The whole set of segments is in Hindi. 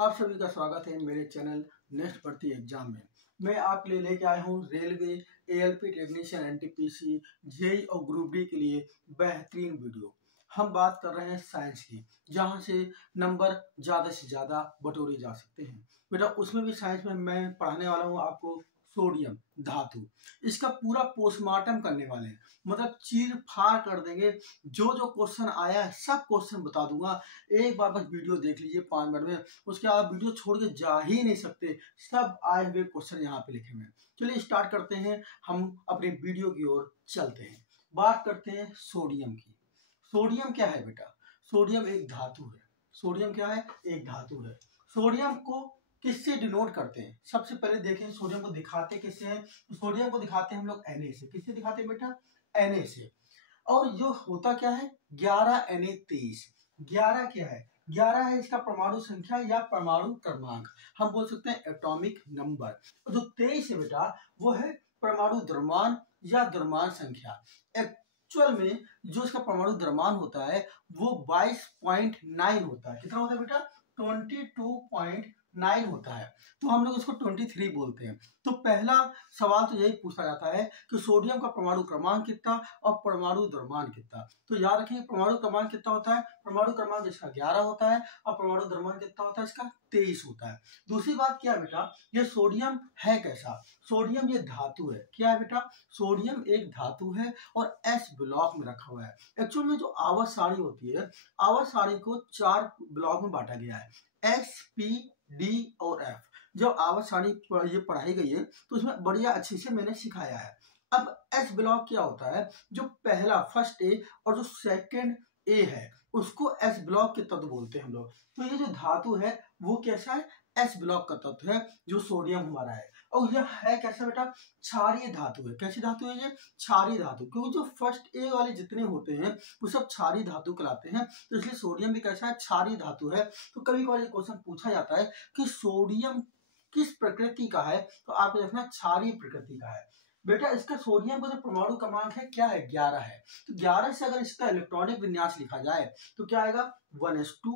आप सभी का स्वागत है मेरे चैनल नेक्स्ट भर्ती एग्जाम में। मैं आपके लिए लेके आया हूँ railway, ALP technician, NTPC, JEE और ग्रुप डी के लिए बेहतरीन वीडियो। हम बात कर रहे हैं साइंस की, जहाँ से नंबर ज़्यादा से ज़्यादा बटोरे जा सकते हैं। बेटा उसमें भी साइंस में मैं पढ़ाने वाला हूँ आपको सोडियम धातु। इसका पूरा पोस्टमार्टम करने वाले हैं, मतलब चीर फाड़ कर देंगे। जो जो क्वेश्चन आया है सब क्वेश्चन बता दूंगा। एक बार बस वीडियो देख लीजिए 5 मिनट में, उसके बाद वीडियो छोड़ के जा ही नहीं सकते। सब आए हुए क्वेश्चन यहाँ पे लिखे हुए हैं। चलिए स्टार्ट करते हैं, हम अपने वीडियो की ओर चलते हैं। बात करते हैं सोडियम की। सोडियम क्या है बेटा? सोडियम एक धातु है। सोडियम क्या है? एक धातु है। सोडियम को किससे डिनोट करते हैं? सबसे पहले देखें सोडियम को दिखाते किससे हैं। तो सोडियम को दिखाते हैं हम लोग Na से। किससे दिखाते हैं बेटा? Na से। और जो होता क्या है 11Na23। 11 क्या है? 11 है इसका परमाणु संख्या या परमाणु क्रमांक, हम बोल सकते हैं एटॉमिक नंबर। जो 23 है बेटा वो है परमाणु द्रव्यमान या द्रव्यमान संख्या। एक्चुअल में जो इसका परमाणु द्रव्यमान होता है वो 22.9 होता है। कितना होता है बेटा? 22.9 होता है। तो हम लोग इसको 23 बोलते हैं। तो पहला सवाल तो यही पूछा जाता है कि सोडियम का परमाणु क्रमांक कितना और परमाणु द्रव्यमान कितना। तो याद रखिए परमाणु क्रमांक कितना होता है? परमाणु क्रमांक इसका 11 होता है और परमाणु द्रव्यमान कितना होता है? इसका 23 होता है। दूसरी बात क्या है बेटा, ये सोडियम है कैसा? सोडियम ये धातु है। क्या है बेटा? सोडियम एक धातु है और एस ब्लॉक में रखा हुआ है। एक्चुअल में जो आवर्त सारणी होती है, आवर्त सारणी को 4 ब्लॉक में बांटा गया है, एस, पी, डी और एफ। जब आवर्त सारणी ये पढ़ाई गई है तो उसमें बढ़िया अच्छे से मैंने सिखाया है। अब एस ब्लॉक क्या होता है? जो पहला फर्स्ट ए और जो सेकंड ए है उसको एस ब्लॉक के तत्व बोलते हैं हम लोग। तो ये जो धातु है वो कैसा है? एस ब्लॉक का तत्व है, जो सोडियम हमारा है। और यह है कैसा बेटा? क्षारीय धातु है। कैसी धातु है ये? क्षारीय धातु। क्योंकि जो फर्स्ट ए वाले जितने होते हैं वो सब क्षारीय धातु कहलाते हैं, तो इसलिए सोडियम भी कैसा है? क्षारीय धातु है। तो कभी कभार ये क्वेश्चन पूछा जाता है कि सोडियम किस प्रकृति का है, तो आपको देखना क्षारीय प्रकृति का है। बेटा इसका सोडियम का जो परमाणु क्रमांक है क्या है? 11 है। तो 11 से अगर इसका इलेक्ट्रॉनिक विन्यास लिखा जाए तो क्या आएगा? 1s2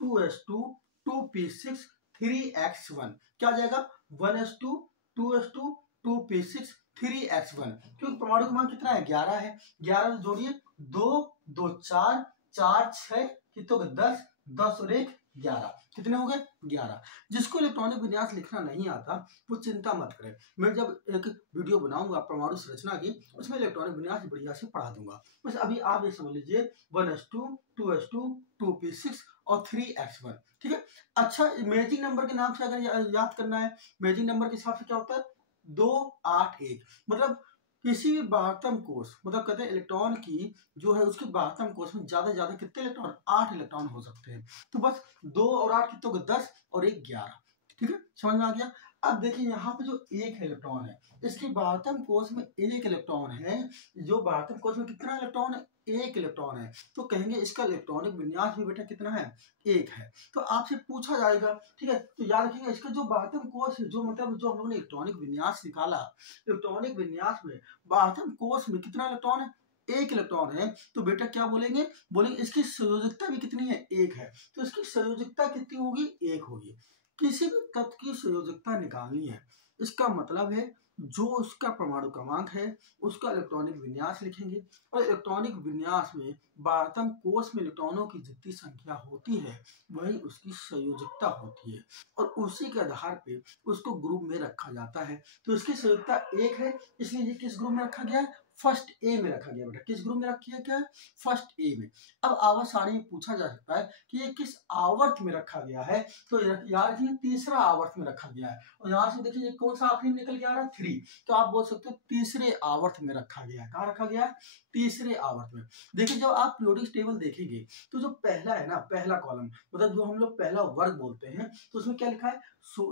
2s2 2p6 3x1। क्या आ जाएगा? 1s2 2s2 2p6 3x1। क्योंकि परमाणु क्रमांक कितना है? 11 है। 11 जोड़िए 2 2 4 4 6 कितने हो गए? 10 10 और 1 11। कितने हो गए? 11। जिसको इलेक्ट्रॉनिक विन्यास लिखना नहीं आता वो चिंता मत करें, मैं जब एक वीडियो बनाऊंगा परमाणु संरचना की उसमें इलेक्ट्रॉनिक विन्यास बढ़िया से पढ़ा दूंगा। बस अभी आप ये समझ लीजिए 1s2 2s2 2p6 और 3x1। ठीक है। अच्छा, इमेजिंग नंबर के नाम से अगर याद करना है, इमेजिंग नंबर के हिसाब से क्या होता है? 2 8 1। मतलब किसी भी बाह्यतम कोश, मतलब कहते हैं इलेक्ट्रॉन की जो है उसके बाह्यतम कोश में ज्यादा से ज्यादा कितने इलेक्ट्रॉन? 8 इलेक्ट्रॉन हो सकते हैं। तो बस 2 और 8 कितने हो गए? 10 और 1 11। ठीक है, समझ में आ गया। अब देखिए यहाँ पे जो एक इलेक्ट्रॉन है इसके बाह्यतम कोश में 1 इलेक्ट्रॉन है। जो बाह्यतम कोश में कितना इलेक्ट्रॉन है? 1 इलेक्ट्रॉन है। तो कहेंगे इसका इलेक्ट्रॉनिक विन्यास भी बेटा कितना है? 1 है। तो आपसे पूछा जाएगा, ठीक है, तो याद रखिएगा इसका जो बाह्यतम कोश है, जो मतलब जो हम लोगों ने इलेक्ट्रॉनिक विन्यास निकाला, इलेक्ट्रॉनिक विन्यास में बाह्यतम कोश में कितना इलेक्ट्रॉन है? 1 इलेक्ट्रॉन है। तो बेटा क्या बोलेंगे? बोलेंगे इसकी संयोजकता भी कितनी है? 1 है। तो इसकी संयोजकता कितनी होगी? 1 होगी। किसी भी तत्व की संयोजकता निकालनी है, इसका मतलब है जो उसका परमाणु क्रमांक है उसका इलेक्ट्रॉनिक विन्यास लिखेंगे, और इलेक्ट्रॉनिक विन्यास में बाह्यतम कोश में इलेक्ट्रॉनों की जितनी संख्या होती है वही उसकी संयोजकता होती है, और उसी के आधार पे उसको ग्रुप में रखा जाता है। तो इसकी संयोजकता 1 है, इसलिए ये किस ग्रुप में रखा गया है? फर्स्ट ए में रखा गया। बेटा किस ग्रुप में रखी है? क्या? फर्स्ट ए में। अब आवर्त सारणी में पूछा जा सकता है कि ये किस आवर्त में रखा गया है, तो यार देखिए तीसरा आवर्त में रखा गया है। और यहाँ से देखिए कौन सा आखिरी निकल के आ रहा है? 3। तो आप बोल सकते हो तीसरे आवर्त में रखा गया है। कहाँ रखा गया है? तीसरे आवर्त में। देखिए जब आप पीरियोडिक टेबल देखेंगे तो जो पहला है ना, पहला कॉलम, मतलब जो हम लोग पहला वर्ग बोलते हैं, तो उसमें क्या लिखा है?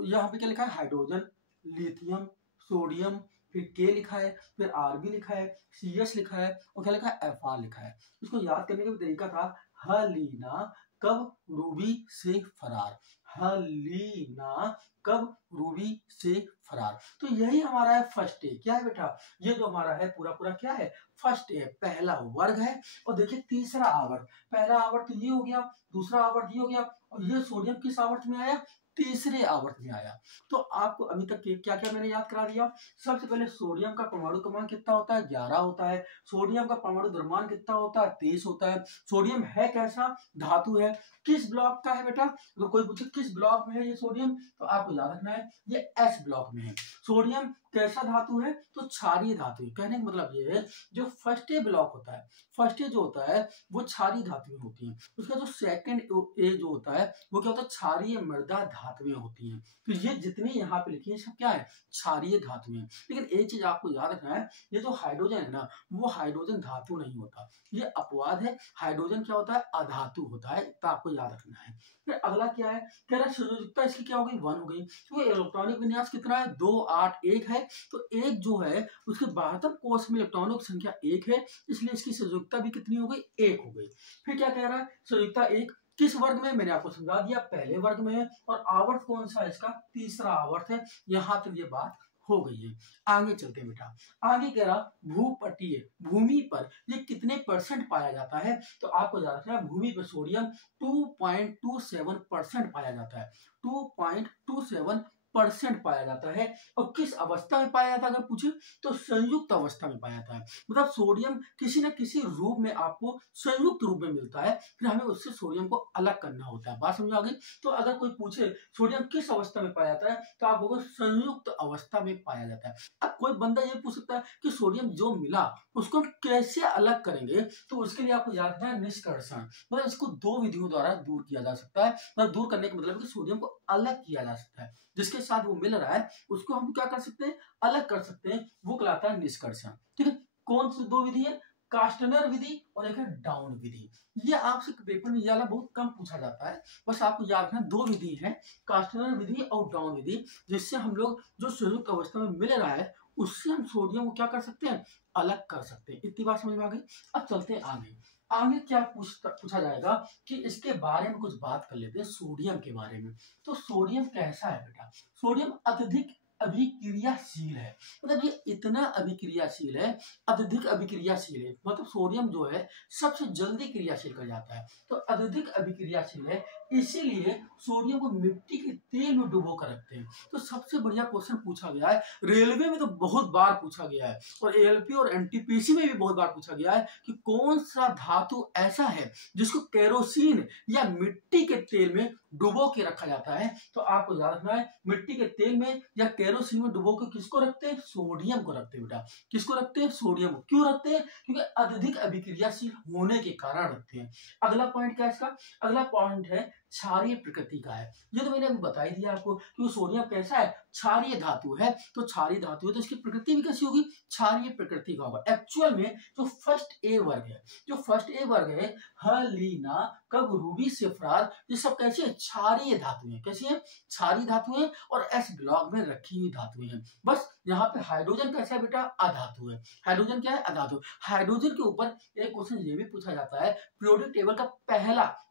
यहाँ पे क्या लिखा है? हाइड्रोजन, लिथियम, सोडियम, फिर के लिखा है, फिर आरबी लिखा है, सीएस लिखा है, और क्या लिखा है? एफआर लिखा है। उसको याद करने का भी तरीका था, हलीना कब रूबी से फरार। हलीना कब रूबी से फरार। तो यही हमारा है फर्स्ट ए। क्या है बेटा? ये जो हमारा है पूरा पूरा क्या है? फर्स्ट ए, पहला वर्ग है। और देखिए तीसरा आवर्त, पहला आवर्त ये हो गया, दूसरा आवर्त ये हो गया, और ये सोडियम किस आवर्त में आया? तीसरे आवर्त में आया। तो आपको अभी तक क्या क्या मैंने याद करा दिया। सबसे पहले सोडियम का परमाणु क्रमांक कितना होता है, 11 होता है। सोडियम का परमाणु द्रव्यमान कितना होता है, 23 होता है। सोडियम है कैसा, धातु है। किस ब्लॉक का है बेटा, अगर कोई पूछे किस ब्लॉक में है ये सोडियम, तो आपको याद रखना है ये एस ब्लॉक में है। सोडियम कैसा धातु है, तो क्षारीय धातु है। कहने का मतलब ये है जो फर्स्ट ए ब्लॉक होता है, फर्स्ट ए जो होता है वो क्षारीय धातुएं होती हैं। उसका जो सेकंड ए जो होता है वो क्या होता है, क्षारीय मृदा धातुएं होती हैं। तो ये जितने यहाँ पे लिखी है सब क्या है, क्षारीय धातुएं। लेकिन एक चीज आपको याद रखना है, ये जो हाइड्रोजन है ना, वो हाइड्रोजन धातु नहीं होता, ये अपवाद है। हाइड्रोजन क्या होता है, अधातु होता है, तो आपको याद रखना है। फिर अगला क्या है, कह रहा है संयोजकता इसकी क्या हो गई, 1 हो गई। क्योंकि इलेक्ट्रॉनिक विन्यास कितना है, 2 8 1 है। तो एक जो है उसके 72 कोष में इलेक्ट्रॉनों की संख्या 1 है, इसलिए इसकी संयोजकता भी कितनी हो गई, 1 हो गई। फिर क्या कह रहा है, संयोजकता 1 किस वर्ग में, मैंने आपको समझा दिया, पहले वर्ग में है। और आवर्त कौन सा है इसका, तीसरा आवर्त है। यहां तक ये बात हो गई है। आगे चलते हैं बेटा, आगे कह रहा भूपटलीय भूमि पर ये कितने % पाया जाता है, तो आपको याद रखना है भूमि पर सोडियम 2.27% पाया जाता है। 2.27% पाया जाता है। और किस अवस्था में पाया जाता है अगर पूछे, तो संयुक्त अवस्था में पाया जाता है। मतलब सोडियम किसी न किसी रूप में आपको संयुक्त रूप में मिलता है, फिर हमें उससे सोडियम को अलग करना होता है। बात समझ आ गई। तो अगर कोई पूछे सोडियम किस अवस्था में पाया जाता है, तो आप बोलोगे संयुक्त अवस्था में पाया जाता है। अब कोई बंदा ये पूछ सकता है कि सोडियम जो मिला उसको हम कैसे अलग करेंगे, तो उसके लिए आपको याद रखना है निष्कर्षण। मतलब इसको 2 विधियों द्वारा दूर किया जा सकता है। मतलब दूर करने का मतलब है कि सोडियम को अलग किया जा सकता है, जिसके साथ वो मिल रहा है उसको हम क्या कर सकते हैं, अलग कर सकते हैं, वो कहलाता है निष्कर्षण। ठीक है, कौन सी 2 विधि है, कास्टनर विधि और एक है डाउन विधि। ये आपसे पेपर में ये बहुत कम पूछा जाता है, बस आपको याद रखना 2 विधि है, कास्टनर विधि और डाउन विधि, जिससे हम लोग जो संयुक्त अवस्था में मिल रहा है उससे हम सोडियम को क्या कर सकते हैं, अलग कर सकते हैं। इतनी बात समझ में आ गई। अब चलते हैं आगे। आगे क्या पूछा जाएगा कि इसके बारे में कुछ बात कर लेते हैं, सोडियम के बारे में। तो सोडियम कैसा है बेटा, सोडियम अत्यधिक अभिक्रियाशील है। मतलब ये इतना अभिक्रियाशील है, अत्यधिक अभिक्रियाशील है। मतलब सोडियम जो है सबसे जल्दी क्रियाशील कर जाता है, तो अत्यधिक अभिक्रियाशील है, इसीलिए सोडियम को मिट्टी के तेल में डुबो कर रखते हैं। तो सबसे बढ़िया क्वेश्चन पूछा गया है, रेलवे में तो बहुत बार पूछा गया है, और एएलपी और एनटीपीसी में भी बहुत बार पूछा गया है कि कौन सा धातु ऐसा है जिसको केरोसिन या मिट्टी के तेल में डुबो के रखा जाता है। तो आपको याद रखना है मिट्टी के तेल में या केरोसिन में डुबो के किसको रखते हैं, सोडियम को रखते हैं बेटा। किसको रखते हैं, सोडियम को। क्यों रखते हैं, क्योंकि अत्यधिक अभिक्रियाशील होने के कारण रखते हैं। अगला पॉइंट क्या है इसका, अगला पॉइंट है क्षारीय प्रकृति का है। ये तो मैंने अभी बता ही दिया आपको कि सोडियम कैसा है, क्षारीय धातु है। तो क्षारीय धातु है तो इसकी प्रकृति भी कैसी होगी, क्षारीय प्रकृति का होगा। एक्चुअल में जो फर्स्ट ए वर्ग है, जो फर्स्ट ए वर्ग है, हलीना, कब, रूबी, सेफ्रार, ये सब कैसी है, क्षारीय धातुएं। कैसी है, क्षारीय धातुएं और एस ब्लॉक में रखी हुई धातुएं हैं। बस यहाँ पे हाइड्रोजन कैसा है बेटा, अधातु है। हाइड्रोजन क्या है, अधातु। हाइड्रोजन के ऊपर एक क्वेश्चन ये भी पूछा जाता है, पीरियोडिक टेबल का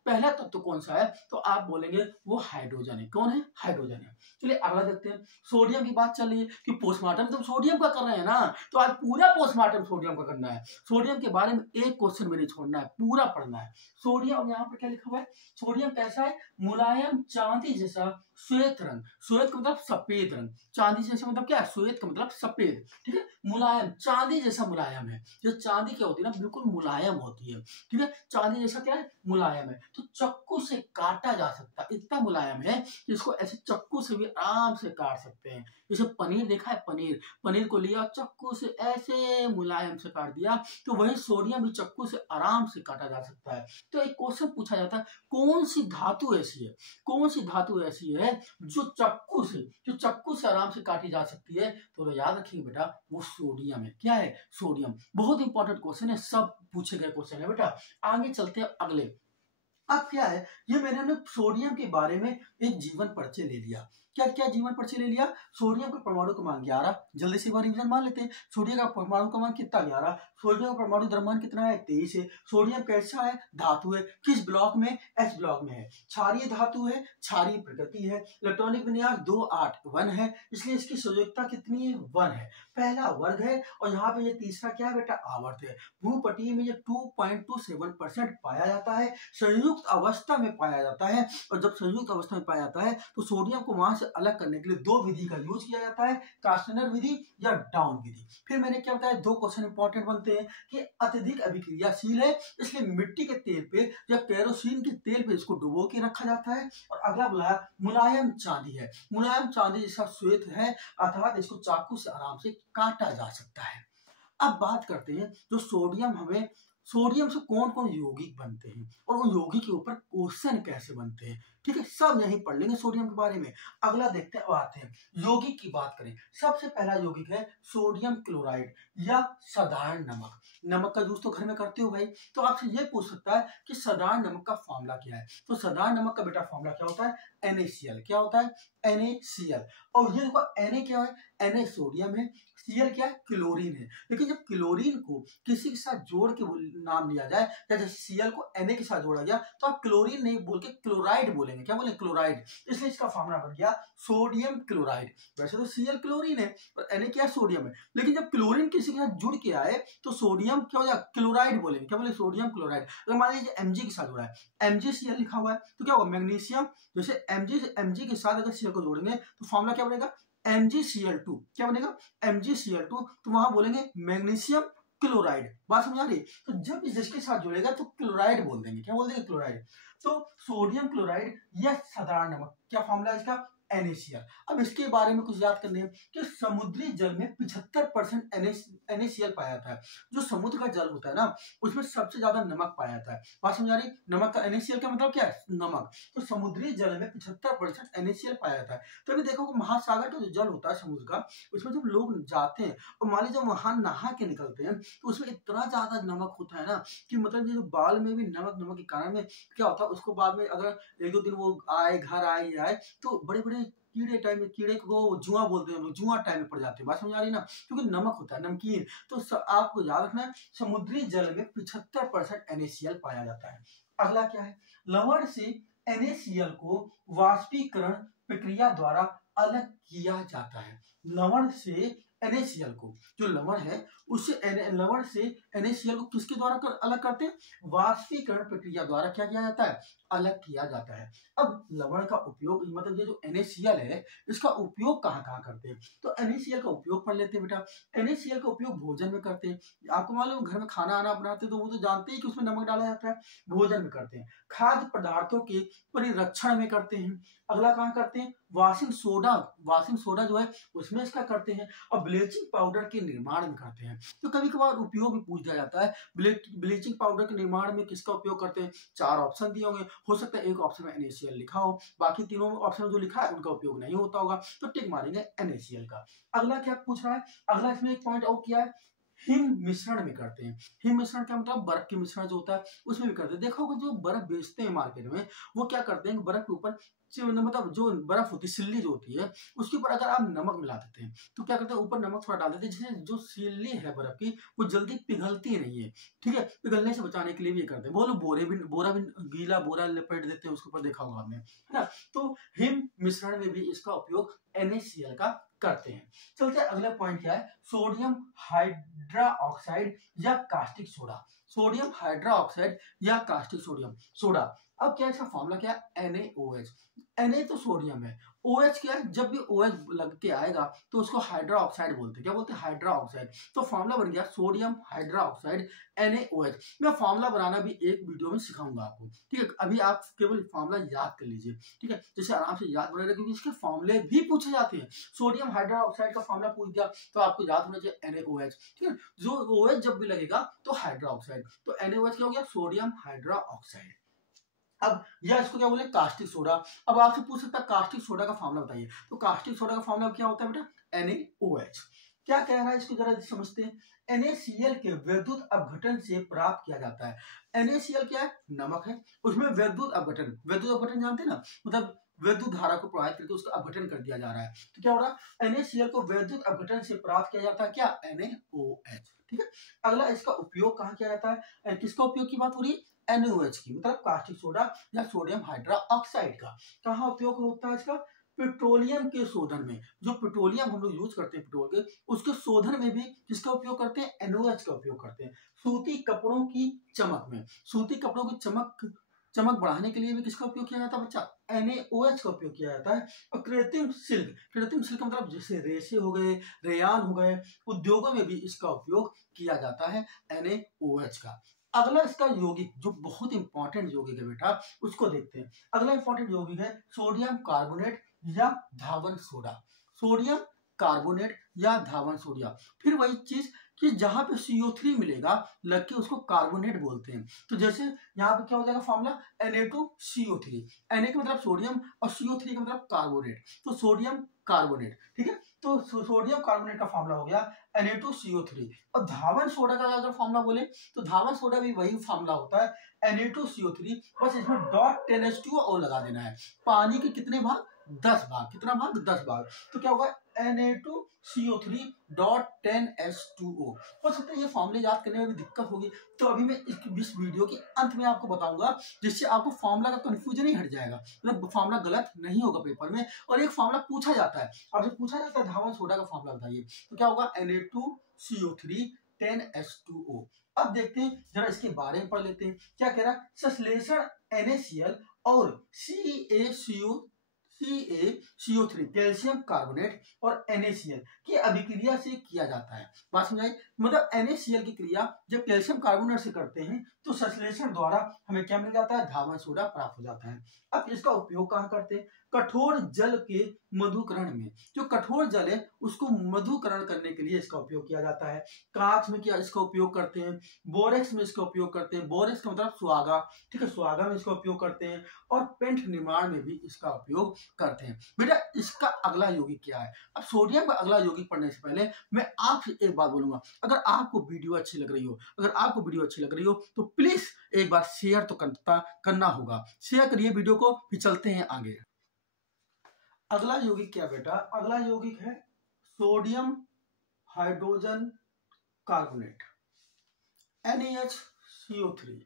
पहला तत्व कौन सा है, तो आप बोलेंगे वो हाइड्रोजन है। कौन है, हाइड्रोजन है। चलिए अगला देखते हैं। सोडियम की बात चल रही है कि पोस्टमार्टम तो सोडियम का कर रहे हैं ना, तो आज पूरा पोस्टमार्टम सोडियम का करना है। सोडियम के बारे में एक क्वेश्चन भी नहीं छोड़ना है, पूरा पढ़ना है। सोडियम यहाँ पर क्या लिखा हुआ है, सोडियम कैसा है, मुलायम चांदी जैसा श्वेत रंग। श्वेत का मतलब सफेद रंग, चांदी जैसा मतलब क्या है, श्वेत का मतलब सफेद। ठीक है, मुलायम, चांदी जैसा मुलायम है। जो चांदी क्या होती है ना, बिल्कुल मुलायम होती है। ठीक है, चांदी जैसा क्या है, मुलायम है। तो चक्कू से काटा जा सकता है, इतना मुलायम है कि इसको ऐसे चक्कू से भी आराम से काट सकते हैं। जैसे पनीर देखा है, पनीर को लिया चक्कू से ऐसे मुलायम से काट दिया, तो वही सोडियम भी चक्कू से आराम से काटा जा सकता है। तो एक क्वेश्चन पूछा जाता है, कौन सी धातु ऐसी है, कौन सी धातु ऐसी है जो चक्कू से आराम से काटी जा सकती है, तो याद रखिए बेटा वो सोडियम है। क्या है, सोडियम। बहुत इंपॉर्टेंट क्वेश्चन है, सब पूछे गए क्वेश्चन है बेटा। आगे चलते हैं अगले। अब क्या है, ये मैंने सोडियम के बारे में एक जीवन परिचय ले लिया। क्या क्या जीवन परिचय ले लिया? सोडियम का परमाणु क्रमांक 11, जल्दी से एक बार रिवीजन मान लेते हैं। सोडियम का परमाणु क्रमांक कितना? 11। सोडियम का परमाणु द्रव्यमान कितना है? 23 है। सोडियम कैसा है? धातु है। किस ब्लॉक में? एस ब्लॉक में है। क्षारीय धातु है, क्षारीय प्रकृति है। इलेक्ट्रॉनिक विन्यास 2 8 1 है, इसलिए इसकी संयोजकता कितनी है? 1 है। पहला वर्ग है और यहाँ पे ये तीसरा क्या है बेटा? आवर्त है। भूपटीय में ये 2.27% पाया जाता है, संयुक्त अवस्था में पाया जाता है। और जब संयुक्त अवस्था में पाया जाता है तो सोडियम को वहां से अलग करने के लिए दो विधि का यूज किया जाता है, कास्टनर विधि या डाउन विधि। फिर मैंने क्या बताया? दो क्वेश्चन इंपॉर्टेंट बनते हैं कि अत्यधिक अभिक्रियाशील है, इसलिए मिट्टी के तेल पे या केरोसिन के तेल पे इसको डुबो के रखा जाता है। और अगला बोला मुलायम चांदी है, मुलायम चांदी जिसका श्वेत है, अर्थात इसको चाकू से आराम से काटा जा सकता है। अब बात करते हैं जो सोडियम से कौन कौन यौगिक बनते हैं और उन यौगिक के ऊपर क्वेश्चन कैसे बनते हैं। ठीक है, सब यहीं पढ़ लेंगे सोडियम के बारे में। अगला देखते हैं, आते हैं यौगिक की बात करें। सबसे पहला यौगिक है सोडियम क्लोराइड या साधारण नमक। नमक का यूज तो घर में करते हो भाई, तो आपसे ये पूछ सकता है कि साधारण नमक का फॉर्मूला क्या है। तो साधारण नमक का बेटा फॉर्मूला क्या होता है? NaCl। क्या होता है? NaCl। और ये देखो Na क्या है? Na सोडियम है, Cl क्या है? क्लोरीन है। लेकिन जब क्लोरीन को किसी के साथ जोड़ के नाम लिया जाए, जैसे Cl को Na के साथ जोड़ा गया, तो आप क्लोरीन नहीं बोल के क्लोराइड बोलेंगे। क्या बोले? क्लोराइड। इसलिए इसका फॉर्मूला बन गया सोडियम क्लोराइड। वैसे तो Cl क्लोरीन है और Na क्या है? सोडियम है, लेकिन जब क्लोरीन किसी के साथ जुड़ के आए तो सोडियम क्या हो जाए? क्लोराइड बोलेंगे। क्या बोले? Sodium chloride. अगर मान लीजिए Mg के साथ जोड़ा है, MgCl लिखा हुआ है, तो क्या होगा? मैग्नीशियम। जैसे Mg के साथ अगर Cl को जोड़ेंगे तो फॉर्मूला क्या बनेगा? MgCl2। क्या बनेगा? MgCl2। तो वहां बोलेंगे मैग्नीशियम क्लोराइड। बात समझ आ रही? तो जब जिसके साथ जुड़ेगा तो क्लोराइड बोल देंगे। क्या बोल देंगे? क्लोराइड। तो सोडियम क्लोराइड या साधारण नमक, क्या फॉर्मूला है इसका? NaCl। अब इसके बारे में कुछ याद करने हैं कि समुद्री जल में 75% NaCl पाया जाता है। जो समुद्र का जल होता है ना, उसमें सबसे ज्यादा नमक पाया जाता है। बात समझ आ रही? नमक का NaCl का मतलब क्या है? नमक। तो समुद्री जल में 75% NaCl पाया जाता है। तभी देखो कि महासागर का जो जल होता है समुद्र का, उसमें जब लोग जाते हैं और मान लीजिए वहां नहा के निकलते हैं तो उसमें इतना ज्यादा नमक होता है ना कि मतलब ये जो बाल में भी नमक के कारण में क्या होता है, उसको बाद में अगर एक दो दिन वो आए, घर आए तो बड़े बड़े कीड़े को जुआ बोलते हैं, जुआ टाइम में पड़ जाते हैं। बात समझ आ रही ना? क्योंकि नमक होता है, नमकीन। तो आपको याद रखना है समुद्री जल में 75% NaCl पाया जाता है। अगला क्या है? लवण से NaCl को वाष्पीकरण प्रक्रिया द्वारा अलग किया जाता है। लवण से NaCl को, जो लवण है उससे लवण से NaCl को किसके द्वारा अलग करते हैं? वाष्पीकरण प्रक्रिया द्वारा क्या किया जाता है? अलग किया जाता है। अब लवण का उपयोग, मतलब ये जो NaCl है, इसका उपयोग कहाँ कहाँ करते हैं? तो NaCl का उपयोग पढ़ लेते हैं बेटा। NaCl का उपयोग भोजन में करते हैं। आपको मालूम, घर में खाना आना बनाते हैं तो वो तो जानते हैं कि उसमें नमक डाला जाता है। भोजन में करते हैं। खाद्य पदार्थों के परिरक्षण में करते हैं। अगला कहाँ करते हैं? वॉशिंग सोडा जो है उसमें इसका करते हैं। और ब्लीचिंग पाउडर के निर्माण में करते हैं। तो कभी कभार उपयोग भी पूछ दिया जाता है, ब्लीचिंग पाउडर के निर्माण में किसका उपयोग करते हैं? 4 ऑप्शन दिए होंगे, हो सकता है एक ऑप्शन में NaCl लिखा हो, बाकी तीनों ऑप्शन में जो लिखा है उनका उपयोग नहीं होता होगा, तो टिक मारेंगे NaCl का। अगला क्या पूछ रहा है? अगला इसमें एक पॉइंट और किया है, हिम मिश्रण में करते हैं। हिम मिश्रण क्या मतलब? बर्फ के मिश्रण जो होता है उसमें भी करते हैं। देखो जो बर्फ बेचते हैं मार्केट में, वो क्या करते हैं? बर्फ के ऊपर मतलब जो बर्फ होती है, सिल्ली जो होती है, उसके ऊपर अगर आप नमक मिला देते हैं तो क्या करते हैं? ऊपर नमक थोड़ा डाल देते हैं, जिससे जो सिल्ली है बर्फ की वो जल्दी पिघलती नहीं है। ठीक है, पिघलने से बचाने के लिए भी ये करते हैं। बोलो बोरा भी गीला बोरा लपेट देते हैं उसके ऊपर, देखा होगा आपने, है ना? तो हिम मिश्रण में भी इसका उपयोग NaCl का करते हैं। चलते हैं अगला पॉइंट क्या है? सोडियम हाइड्रोक्साइड या कास्टिक सोडा। सोडियम हाइड्रोक्साइड या कास्टिक सोडा। अब क्या है इसका फॉर्मूला? क्या है? NaOH। Na तो सोडियम है, OH क्या है? जब भी OH लग के आएगा तो उसको हाइड्रोक्साइड बोलते हैं। क्या बोलते हैं? हाइड्रोक्साइड। तो फॉर्मूला बन गया सोडियम हाइड्रोक्साइड NaOH। मैं फॉर्मूला बनाना भी एक वीडियो में सिखाऊंगा आपको। ठीक है, अभी आप केवल फॉर्मूला याद कर लीजिए। ठीक है, जैसे आराम से याद बनेगा, क्योंकि इसके फॉर्मूले भी पूछे जाते हैं। सोडियम हाइड्रोक्साइड का फॉर्मूला पूछ दिया तो आपको याद होना चाहिए NaOH। ठीक है, जो OH जब भी लगेगा तो हाइड्रोक्साइड, तो NaOH क्या हो गया? Sodium hydroxide. अब या इसको क्या बोले? Caustic soda. अब आपसे पूछ सकता है कास्टिक सोडा का फॉर्मूला बताइए। तो कास्टिक सोडा का फॉर्मूला क्या होता है बेटा? NaOH। क्या कह रहा है इसको जरा समझते हैं। NaCl के विद्युत अपघटन से प्राप्त किया जाता है। NaCl क्या है? नमक है, उसमें विद्युत अपघटन जानते हैं ना, मतलब विद्युत धारा को प्रवाहित करके उसका अपघटन कर दिया जा रहा है। तो क्या हो रहा है, NaCl को विद्युत अपघटन से प्राप्त किया जाता है क्या, NaOH। ठीक है, अगला इसका उपयोग कहाँ किया जाता है, किसका उपयोग की बात हो रही है, NaOH की, मतलब कास्टिक सोडा या सोडियम हाइड्रोक्साइड का। कहाँ उपयोग होता है इसका, पेट्रोलियम के शोधन में। जो पेट्रोलियम हम लोग यूज करते हैं पेट्रोल के, उसके शोधन में भी किसका उपयोग करते हैं, NaOH का उपयोग करते हैं। सूती कपड़ों की चमक में, सूती कपड़ों की चमक बढ़ाने के लिए भी किसका उपयोग किया जाता है बच्चा, NaOH का उपयोग किया जाता है। और कृत्रिम सिल्क मतलब जैसे रेशे हो गए, रेयान हो गए, उद्योगों में भी इसका उपयोग किया जाता है NaOH का। अगला इसका यौगिक जो बहुत इंपॉर्टेंट यौगिक है बेटा, उसको देखते हैं। अगला इंपॉर्टेंट यौगिक है सोडियम कार्बोनेट या धावन सोडा। सोडियम कार्बोनेट या धावन सोडिया, फिर वही चीज कि जहां पे CO3 मिलेगा लग के उसको कार्बोनेट बोलते हैं। तो जैसे यहाँ पे क्या हो जाएगा फॉर्मूला, Na2CO3, Na का मतलब सोडियम और CO3 का मतलब कार्बोनेट, तो सोडियम कार्बोनेट। ठीक है, तो सोडियम कार्बोनेट का फॉर्मूला हो गया Na2CO3। और धावन सोडा का अगर फॉर्मूला बोले तो धावन सोडा भी वही फॉर्मूला होता है Na2CO3, बस इसमें .10H2O लगा देना है। पानी के कितने भाग, 10 भाग, कितना भाग, 10 भाग। तो क्या होगा Na2CO3.10H2O। हो सकता है ये फॉर्मूले याद करने में भी दिक्कत होगी, तो अभी मैं इस वीडियो के अंत में आपको बताऊंगा, जिससे आपको फॉर्मूला का कंफ्यूजन ही हट जाएगा, मतलब फॉर्मूला गलत नहीं होगा पेपर में। और एक फॉर्मूला पूछा जाता है, आपसे पूछा जाता है धावन सोडा का फॉर्मूला बताइए, तो क्या होगा Na2CO3.10H2O। अब देखते हैं जरा इसके बारे में पढ़ लेते हैं। क्या कह रहा है, संश्लेषण NaCl और CaCO3 कैल्शियम कार्बोनेट और NaCl की अभिक्रिया से किया जाता है। बात समझाई, मतलब NaCl की क्रिया जब कैल्शियम कार्बोनेट से करते हैं तो संश्लेषण द्वारा हमें क्या मिल जाता है, धावन सोडा प्राप्त हो जाता है। अब इसका उपयोग कहाँ करते हैं, कठोर जल के मधुकरण में। जो कठोर जल है उसको मधुकरण करने के लिए इसका उपयोग किया जाता है। कांच में क्या इसका उपयोग करते हैं, बोरेक्स में इसका उपयोग करते हैं, बोरेक्स का मतलब सुहागा, ठीक है, सुहागा में इसका उपयोग करते हैं, और पेंट निर्माण में भी इसका उपयोग करते हैं। बेटा इसका अगला यौगिक क्या है, अब सोडियम का अगला यौगिक पढ़ने से पहले मैं आपसे एक बात बोलूंगा, अगर आपको वीडियो अच्छी लग रही हो, तो प्लीज एक बार शेयर तो करना होगा। शेयर करिए वीडियो को, फिर चलते हैं आगे। अगला यौगिक क्या बेटा, अगला यौगिक है सोडियम हाइड्रोजन कार्बोनेट, NaHCO3।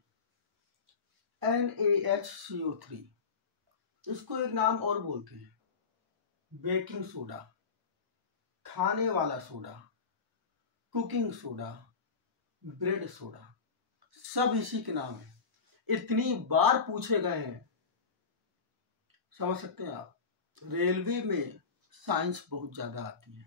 इसको एक नाम और बोलते हैं बेकिंग सोडा, खाने वाला soda, cooking soda, bread soda, सब इसी के नाम है। इतनी बार पूछे गए हैं, समझ सकते हैं आप। रेलवे में साइंस बहुत ज्यादा आती है,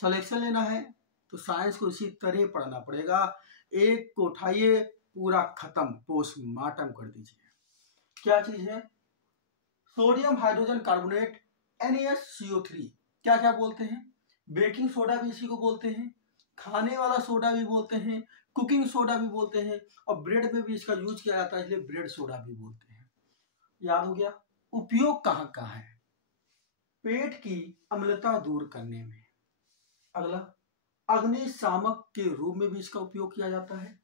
सिलेक्शन लेना है तो साइंस को इसी तरह पढ़ना पड़ेगा। एक को उठाइए, पूरा खत्म, पोस्टमार्टम कर दीजिए। क्या चीज है, सोडियम हाइड्रोजन कार्बोनेट NaCO3, क्या क्या बोलते हैं, बेकिंग सोडा भी इसी को बोलते हैं, खाने वाला सोडा भी बोलते हैं, कुकिंग सोडा भी बोलते हैं, और ब्रेड में भी इसका यूज किया जाता है, इसलिए ब्रेड सोडा भी बोलते हैं। याद हो गया। उपयोग कहाँ कहाँ है, पेट की अम्लता दूर करने में। अगला अग्निशामक के रूप में भी इसका उपयोग किया जाता है।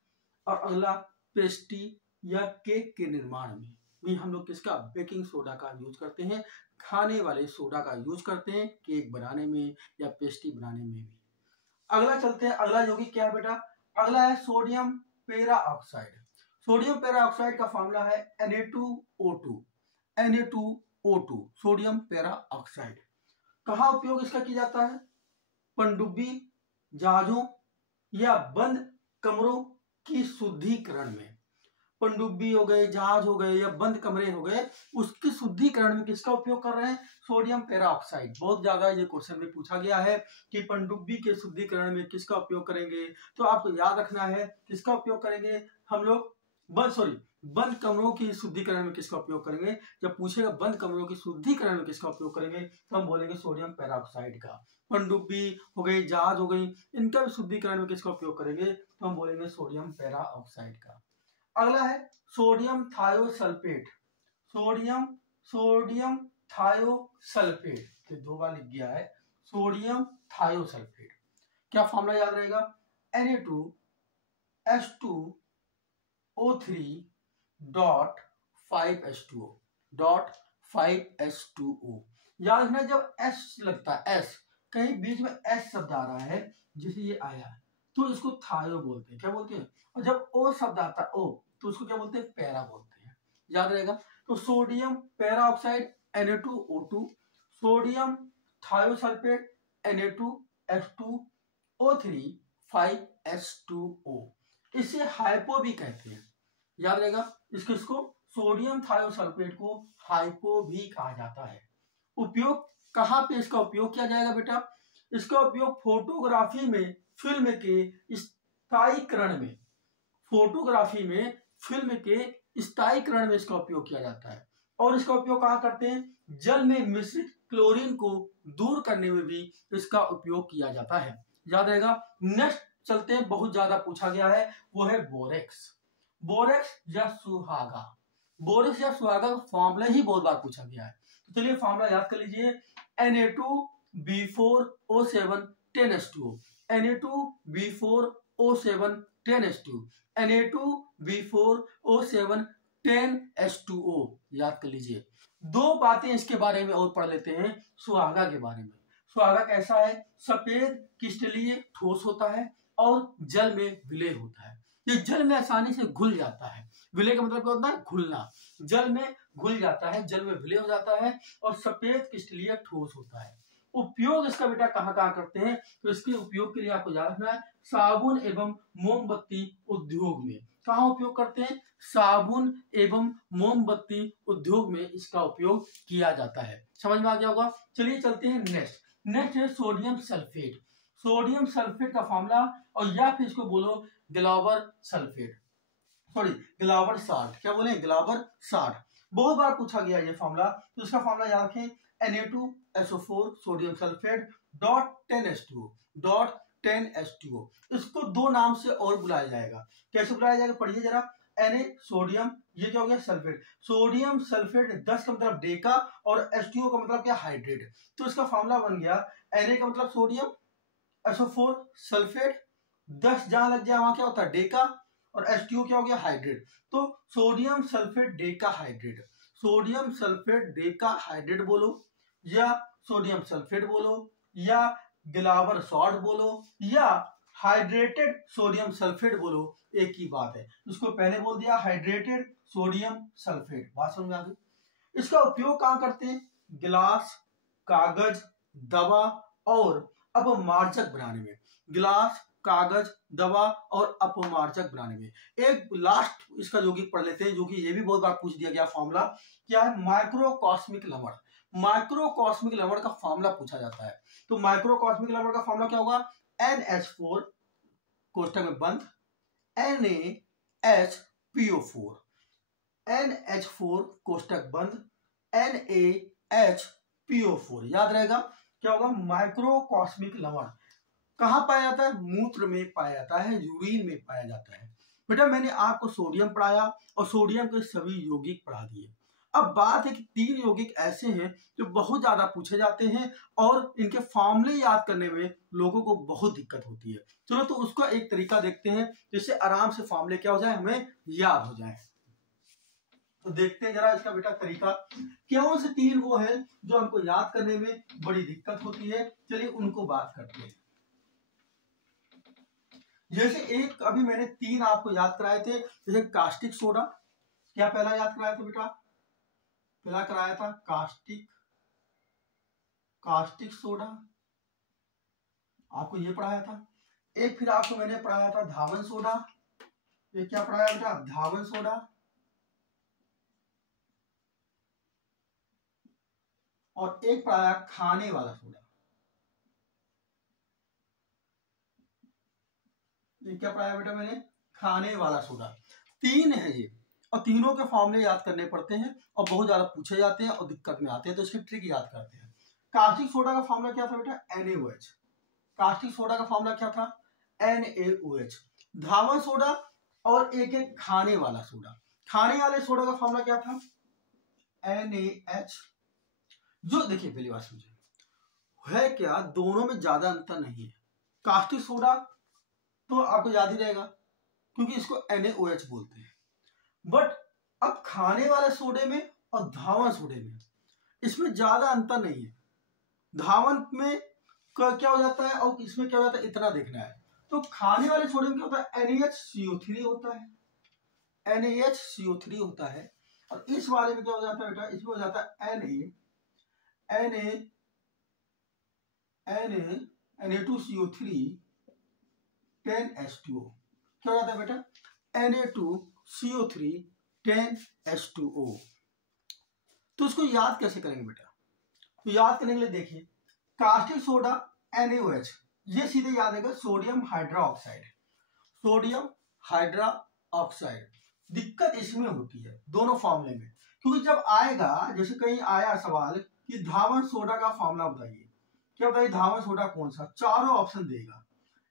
और अगला पेस्ट्री या केक के निर्माण में भी हम लोग किसका, बेकिंग सोडा का यूज करते हैं, खाने वाले सोडा का यूज करते हैं केक बनाने में या पेस्ट्री बनाने में भी। अगला चलते हैं, अगला यौगिक क्या है बेटा, अगला है सोडियम पेरा ऑक्साइड। सोडियम पेरा ऑक्साइड का फॉर्मूला है Na2O2, सोडियम पेरा ऑक्साइड। कहाँ उपयोग इसका किया जाता है, पनडुब्बी, जहाजों या बंद कमरों की शुद्धिकरण में। पनडुब्बी हो गए, जहाज हो गए या बंद कमरे हो गए, उसकी शुद्धिकरण में किसका उपयोग कर रहे हैं, सोडियम पेरा ऑक्साइड। बहुत ज्यादा ये क्वेश्चन में पूछा गया है कि पनडुब्बी के शुद्धिकरण में किसका उपयोग करेंगे, तो आपको याद रखना है किसका उपयोग करेंगे हम लोग, बंद कमरों की शुद्धिकरण में किसका उपयोग करेंगे। जब पूछेगा बंद कमरों की शुद्धिकरण में किसका उपयोग करेंगे, तो हम बोलेंगे सोडियम पेरोक्साइड का। पनडुब्बी हो गई, जहाज हो गई, इनका भी शुद्धिकरण में किसका उपयोग करेंगे, तो हम बोलेंगे सोडियम पेरोक्साइड का। अगला है सोडियम थायोसल्फेट, सोडियम थायोसल्फेट, ये दो बार लिख गया है, सोडियम थायोसल्फेट। क्या फॉर्मूला याद रहेगा, Na2H2O3.5H2O 5H2O। याद रखना जब S लगता है, S कहीं बीच में S शब्द आ रहा है, जैसे ये आया है, तो इसको थायो बोलते हैं। क्या बोलते हैं? और जब O शब्द आता है, O, तो उसको क्या बोलते हैं? पैरा बोलते हैं। याद रहेगा। तो sodium para oxide Na2O2, sodium thiosulphate Na2H2O3 5H2O। इसे हाइपो भी कहते हैं। याद रहेगा। इसको सोडियम थायोसल्फेट को हाइपो भी कहा जाता है। उपयोग कहाँ पे इसका उपयोग किया जाएगा बेटा? इसका उपयोग फोटोग्राफी में फिल्म के स्थायीकरण में, फोटोग्राफी में फिल्म के स्थायीकरण में इसका उपयोग किया जाता है। और इसका उपयोग कहाँ करते हैं? जल में मिश्रित क्लोरीन को दूर करने में भी इसका उपयोग किया जाता है। याद रहेगा। नेक्स्ट चलते हैं, बहुत ज्यादा पूछा गया है, वो है बोरेक्स। बोरेक्स या सुहागा। बोरेक्स या सुहागा का फॉर्मूला ही बहुत बार पूछा गया है, तो चलिए फॉर्मूला याद कर लीजिए। Na2B4O7 10H2O, Na2B4O7 10H2, Na2B4O7 10H2O। याद कर लीजिए। दो बातें इसके बारे में और पढ़ लेते हैं सुहागा के बारे में। सुहागा कैसा है? सफेद क्रिस्टलीय ठोस होता है और जल में विलय होता है। ये जल में आसानी से घुल जाता है। विलय का मतलब क्या होता है? घुलना। जल में घुल जाता है, जल में विलय हो जाता है और सफेद क्रिस्टलीय ठोस होता है। उपयोग इसका बेटा कहाँ कहाँ करते हैं? तो इसके उपयोग के लिए आपको याद रखना है साबुन एवं मोमबत्ती उद्योग में। कहाँ उपयोग करते हैं? साबुन एवं मोमबत्ती उद्योग में इसका उपयोग किया जाता है। समझ में आ गया होगा। चलिए चलते हैं नेक्स्ट। नेक्स्ट है सोडियम सल्फेट। सोडियम सल्फेट का फॉर्मूला, और या फिर इसको बोलो ग्लाबर सल्फेट, सॉरी ग्लाबर साल्ट। क्या बोले? ग्लाबर साल्ट। बहुत बार पूछा गया ये फॉर्मूला, तो इसका फॉर्मूला याद रखें Na2SO4 sodium sulphate dot 10H2O, dot 10H2O। इसको दो नाम से और बुलाया जाएगा। कैसे बुलाया जाएगा? पढ़िए जरा। Na सोडियम, ये क्या हो गया? सल्फेट। सोडियम सल्फेट 10 का मतलब डेका और H2O का मतलब क्या? हाइड्रेट। तो इसका फॉर्मूला बन गया Na का मतलब सोडियम, SO4 सल्फेट, 10 जहां लग जाए वहां क्या होता है? डेका, और H2O क्या हो गया? हाइड्रेट। तो sodium sulphate Deka hydrate, sodium sulphate Deka hydrate बोलो, या सोडियम सल्फेट बोलो, या ग्लाबर सॉल्ट बोलो, या हाइड्रेटेड सोडियम सल्फेट बोलो, एक ही बात है। उसको पहले बोल दिया हाइड्रेटेड सोडियम सल्फेट। बात समझ में आ गई। इसका उपयोग कहाँ करते हैं? गिलास, कागज, दवा और अपमार्जक बनाने में। गिलास, कागज, दवा और अपमार्जक बनाने में। एक लास्ट इसका जो कि पढ़ लेते हैं, जो कि ये भी बहुत बार पूछ दिया गया फॉर्मूला। क्या है? माइक्रोकॉस्मिक लवण। माइक्रोकॉस्मिक लवण का फॉर्मूला पूछा जाता है। तो माइक्रोकॉस्मिक लवण का फॉर्मूला क्या होगा? NH4 कोष्टक में बंद NaHPO4, NH4 कोष्टक बंद NaHPO4। याद रहेगा। क्या होगा? माइक्रोकॉस्मिक लवण कहाँ पाया जाता है? मूत्र में पाया जाता है, यूरिन में पाया जाता है। बेटा मैंने आपको सोडियम पढ़ाया और सोडियम के सभी यौगिक पढ़ा दिए। अब बात है कि 3 यौगिक ऐसे हैं जो बहुत ज्यादा पूछे जाते हैं और इनके फॉर्मूले याद करने में लोगों को बहुत दिक्कत होती है। चलो तो उसका एक तरीका देखते हैं जिससे आराम से फॉर्मूले क्या हो जाए, हमें याद हो जाए। तो देखते हैं जरा इसका बेटा तरीका। कौन से 3 वो है जो हमको याद करने में बड़ी दिक्कत होती है? चलिए उनको बात करते हैं। जैसे एक अभी मैंने 3 आपको याद कराए थे, जैसे कास्टिक सोडा। क्या पहला याद कराया था बेटा? पहला कराया था कास्टिक सोडा, आपको ये पढ़ाया था। एक फिर आपको मैंने पढ़ाया था धावन सोडा। ये क्या पढ़ाया बेटा? धावन सोडा। और एक पढ़ाया खाने वाला सोडा। ये क्या पढ़ाया बेटा मैंने? खाने वाला सोडा। 3 है ये, और तीनों के फॉर्मूले याद करने पड़ते हैं और बहुत ज्यादा पूछे जाते हैं और दिक्कत में आते हैं, तो इसकी ट्रिक याद करते हैं। कास्टिक सोडा का फॉर्मूला क्या था बेटा? NaOH। कास्टिक सोडा का फॉर्मूला क्या था? NaOH। धावन सोडा और एक खाने वाला सोडा। खाने वाले सोडा का फॉर्मूला क्या था? NaH। जो देखिए पहली बात समझे, है क्या, दोनों में ज्यादा अंतर नहीं है। कास्टिक सोडा तो आपको याद ही रहेगा क्योंकि इसको NaOH बोलते हैं। बट अब खाने वाले सोडे में और धावन सोडे में इसमें ज्यादा अंतर नहीं है। धावन में क्या हो जाता है और इसमें क्या हो जाता है, इतना देखना है। तो खाने वाले सोडियम क्या होता है, NaHCO3 होता है, NaHCO3 होता है। और इस वाले में क्या हो जाता है बेटा, इसमें हो जाता है Na2CO3 10H2O। क्या हो जाता है बेटा, Na2CO3 10H2O। तो इसको याद कैसे करेंगे बेटा, तो याद करने के लिए देखिए, कास्टिक सोडा NaOH, ये सीधे याद रहेगा सोडियम हाइड्रोक्साइड, सोडियम हाइड्रोक्साइड। दिक्कत इसमें होती है दोनों फॉर्मूले में, क्योंकि जब आएगा, जैसे कहीं आया सवाल कि धावन सोडा का फॉर्मूला बताइए, क्या बताइए धावन सोडा कौन सा, चारों ऑप्शन देगा।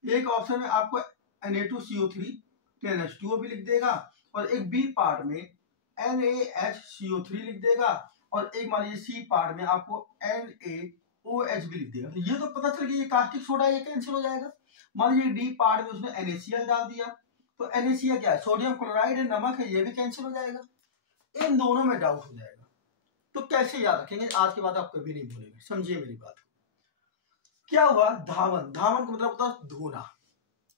एक ऑप्शन में आपको Na2CO3 10H2O भी लिख देगा, और एक बी पार्ट में NaHCO3 लिख देगा, और एक मान लीजिए सी पार्ट में आपको NaOH भी लिख देगा। तो ये तो पता चल गया ये कास्टिक सोडा, ये कैंसिल हो जाएगा। मान लीजिए डी पार्ट में उसने NaCl डाल दिया, तो NaCl क्या है, सोडियम क्लोराइड है, नमक है, ये भी कैंसिल हो जाएगा। इन दोनों में डाउट हो जाएगा, तो कैसे याद रखेंगे, आज के बाद आप कभी नहीं भूलेंगे, समझिए मेरी बात। क्या हुआ, धावन, धावन का मतलब होता है धोना,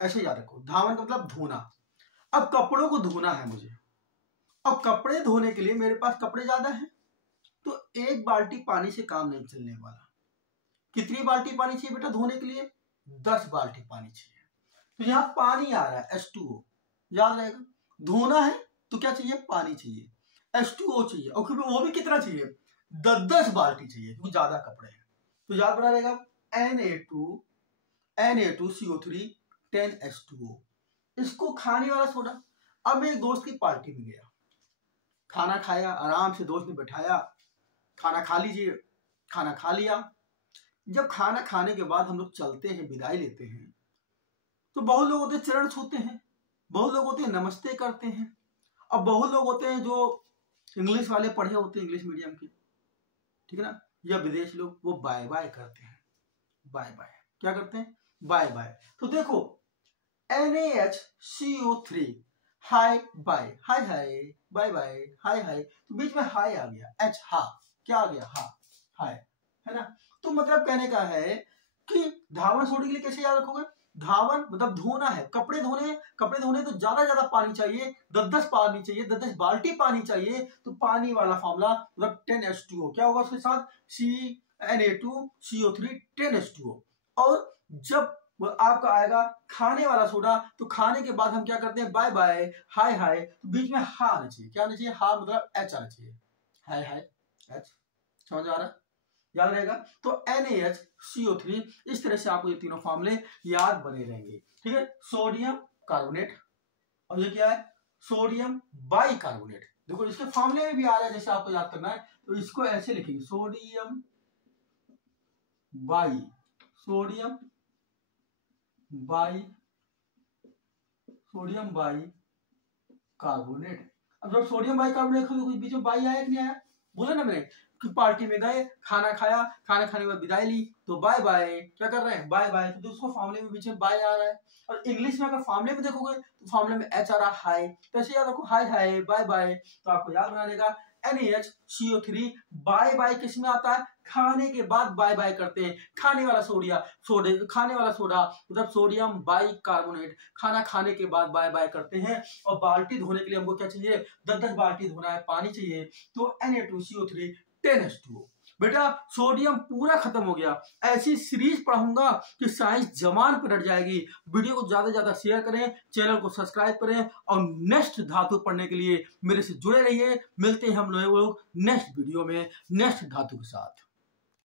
ऐसे याद रखो, धावन का मतलब धोना। अब कपड़ों को धोना है मुझे, अब कपड़े धोने के लिए मेरे पास कपड़े ज्यादा हैं, तो एक बाल्टी पानी से काम नहीं चलने वाला। कितनी बाल्टी पानी चाहिए बेटा धोने के लिए, 10 बाल्टी पानी चाहिए। तो यहाँ पानी आ रहा है H2O, याद रहेगा। धोना है तो क्या चाहिए, पानी चाहिए, H2O चाहिए, और वो भी कितना चाहिए, 10 बाल्टी चाहिए, क्योंकि ज्यादा कपड़े हैं। तो याद बना रहेगा Na2CO3 10H2O। इसको खाने वाला सोडा। अब मेरे दोस्त की पार्टी में गया, खाना खाया, आराम से दोस्त ने बैठाया, खाना खा लीजिए, खाना खा लिया। जब खाना खाने के बाद हम लोग चलते हैं, विदाई लेते हैं, तो बहुत लोग होते हैं चरण छूते हैं, बहुत लोग होते हैं नमस्ते करते हैं, अब बहुत लोग होते हैं जो इंग्लिश वाले पढ़े होते हैं, इंग्लिश मीडियम के, ठीक है ना, या विदेश लोग, वो बाय बाय करते हैं, बाय बाय, क्या करते हैं, बाय बाय। तो देखो NaHCO3 हाय बाय, हाय हाय, बाय बाय, हाय हाय, तो बीच में हाय आ गया, H हा, क्या आ गया, हा, हाय, है ना। तो मतलब कहने का है कि धावन सोडे के लिए कैसे याद रखोगे, धावन मतलब धोना है, कपड़े धोने, कपड़े धोने तो ज्यादा पानी चाहिए, 10 पानी चाहिए, 10 बाल्टी पानी चाहिए। तो पानी वाला फॉर्मूला मतलब 10H2O, क्या होगा उसके साथ, Na2CO3 10H2O। और जब आपका आएगा खाने वाला सोडा, तो खाने के बाद हम क्या करते हैं, बाय बाय, हाय हाय, तो बीच में हा आना चाहिए, क्या आना चाहिए, हा मतलब H आना चाहिए, हाय हाय H, समझ आ रहा है, याद रहेगा। तो NaHCO3, इस तरह से आपको ये तीनों फॉर्मूले याद बने रहेंगे, ठीक है। सोडियम कार्बोनेट, और ये क्या है, सोडियम बाइकार्बोनेट। देखो इसके फॉर्मूले में भी आ रहा है, जैसे आपको याद करना है, तो इसको ऐसे लिखेंगे, sodium by, sodium by, sodium by carbonate. अब जब सोडियम बाई कार्बोनेट कुछ बीच में बाई आया कि नहीं आया, बोला ना मैंने कि पार्टी में गए, खाना खाया, खाना खाने के बाद विदाई ली, तो बाय बाय, क्या कर रहे हैं, बाय बाय। तो उसको फॉर्मूले में बीच में बाय आ रहा है, और इंग्लिश में अगर फॉर्मूले में देखोगे तो फॉर्मूले में H आ रहा है, हाय, तो ऐसे याद रखो, हाय हाय, बाय बाय। तो आपको याद बना लेगा NaHCO3 बाय बाय किस में आता है, खाने के बाद बाय बाय करते हैं, खाने वाला खाने वाला सोडा मतलब सोडियम बाइकार्बोनेट, खाना खाने के बाद बाय बाय करते हैं। और बाल्टी धोने के लिए हमको क्या चाहिए, 10 बाल्टी धोना है, पानी चाहिए, तो Na2CO3 10H2O। बेटा सोडियम पूरा खत्म हो गया। ऐसी सीरीज पढ़ाऊंगा कि साइंस जमान पर डट जाएगी। वीडियो को ज्यादा से ज्यादा शेयर करें, चैनल को सब्सक्राइब करें, और नेक्स्ट धातु पढ़ने के लिए मेरे से जुड़े रहिए। मिलते हैं हम लोग नेक्स्ट वीडियो में नेक्स्ट धातु के साथ।